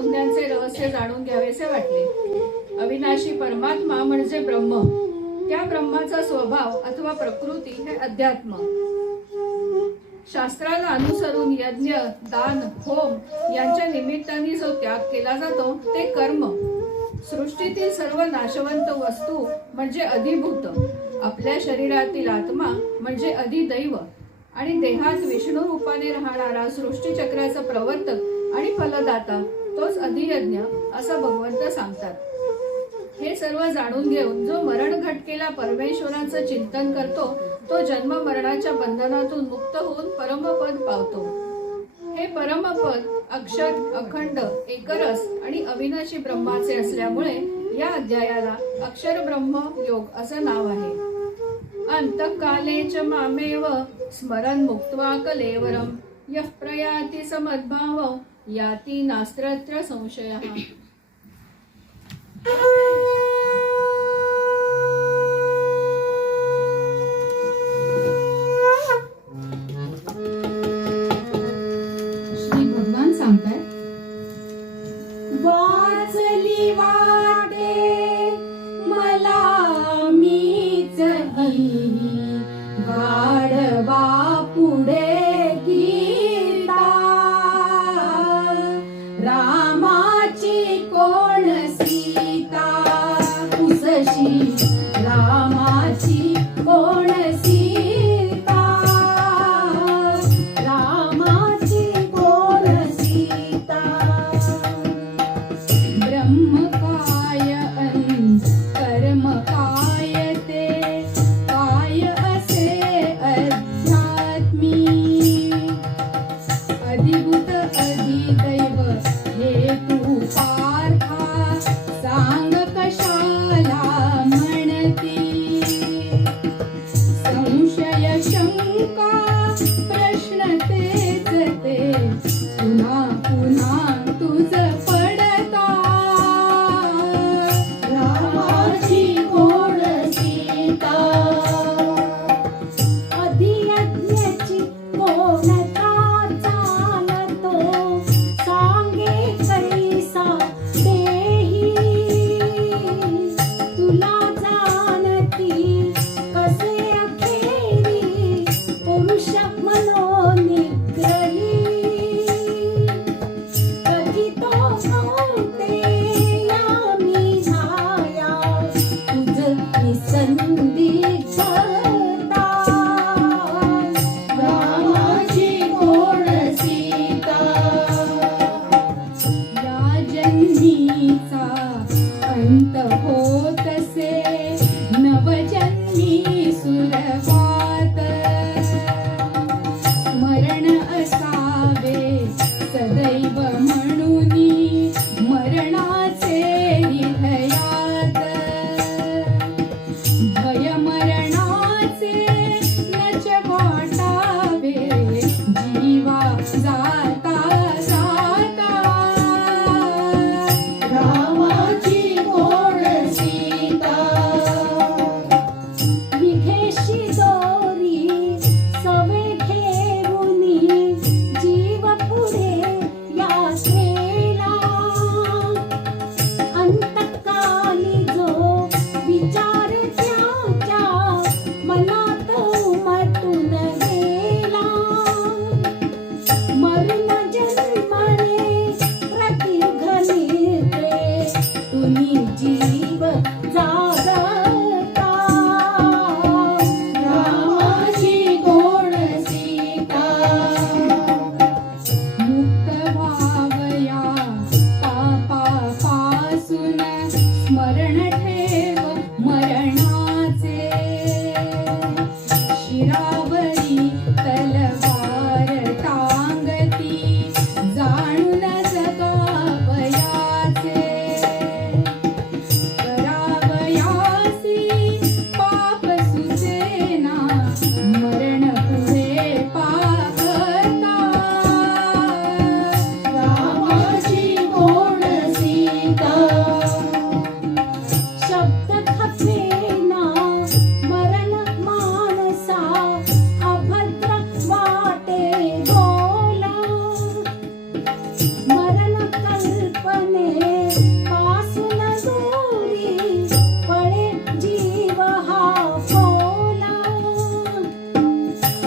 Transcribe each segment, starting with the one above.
पाहून त्यांचे रहस्य जाणून घ्यावेसे वाटले. अविनाशी परमात्मा म्हणजे ब्रह्म. त्या ब्रह्माचा स्वभाव अथवा प्रकृती हे अध्यात्म. शास्त्राला अनुसरून यज्ञ, दान, होम यांच्या निमित्ताने जो त्याग केला जातो ते कर्म. सृष्टीतील सर्व नाशवंत वस्तू म्हणजे अधिभूत. आपल्या शरीरातील आत्मा म्हणजे अधिदैव आणि देहात विष्णू रूपाने राहणारा सृष्टीचक्राचा प्रवर्तक आणि फलदाता तोच अधियज्ञ असं भगवंत सांगतात. हे सर्व जाणून घेऊन जो मरण घटकेला परमेश्वराचं चिंतन करतो तो जन्म मरणाच्या बंधनातून मुक्त होऊन परमपद पावतो. हे परमपद अक्षर, अखंड, एकरस आणि अविनाशी ब्रह्माचे असल्यामुळे या अध्यायाला अक्षर ब्रह्म योग असं नाव आहे. अंतकाले च मामेव स्मरन् मुक्त्वा कलेवरम यः प्रयाति समद्भावं याति नास्त्रत्र संशयः. श्री भगवान सांगतात, वाचली वाटे मला मीच ही गाढवा पुढे गीता. रामाची कोण सीता पुसशी, रामाची कोण सीता, रामाची कोण सीता. ब्रह्म काय अन कर्म काय ते काय असे अध्यात्मी. अधिभूत अधिदैव हे तू पार्था सांग कशाला म्हणती. संशय शंका प्रश्न तेच ते पुन्हा पुन्हा तुझ पडता. रामाची कोण सीता, अधियज्ञाची कोणता चालतो सांगे कैसा देही. तुला जाणती कसे अखेरी पुरुष मनोनिग्रही. कथितो नव्हते यामी छाया तुझ निसंदिग्धता. रामाची कोण सीता, या जन्मीचा अंत होतसे नवजन्मी सुरवात. स्मरण असावे सदैव म्हणूनी मरणाचे हृदयात. भय मरणाचे नच वाटावे जीवा जाता जाता. रामाची कोण कल्पने पासून दूरी पळे जीव हा पोला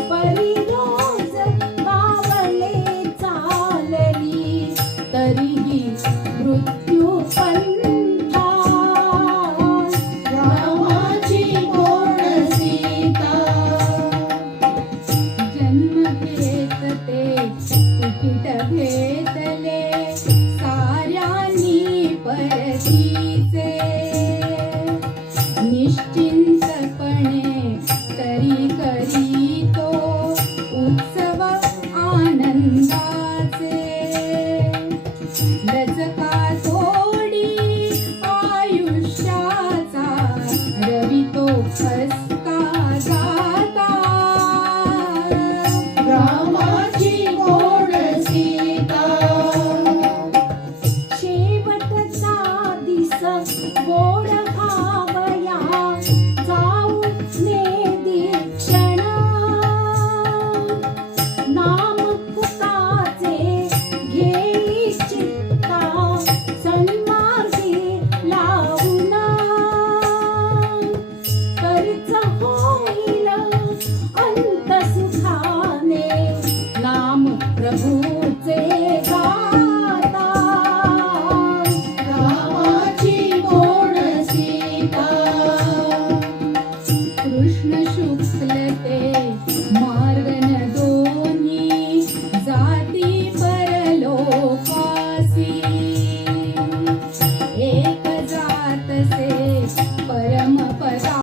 परी रोज पावले चालली तरीही मृत्यू पंथा रामाची गोड सीता जन्म घेत ते तिकीट घेतले साऱ्यांनी परतीचे निश्चिंतपणे तरी करीतो उत्सव आनंदाचे लचका थोडी आयुष्याचा रवितो फसता जाता रामाची गोड सीता शेवटचा दिस गोड भावया जाऊ ने दीक्षण नाम कुताचे घेई चित्ता सन्मार्गी लावूना कर्ज होईल अंत सुखाने नाम प्रभूचे गाता रामाची गोड सीता कृष्ण शुक्ल ते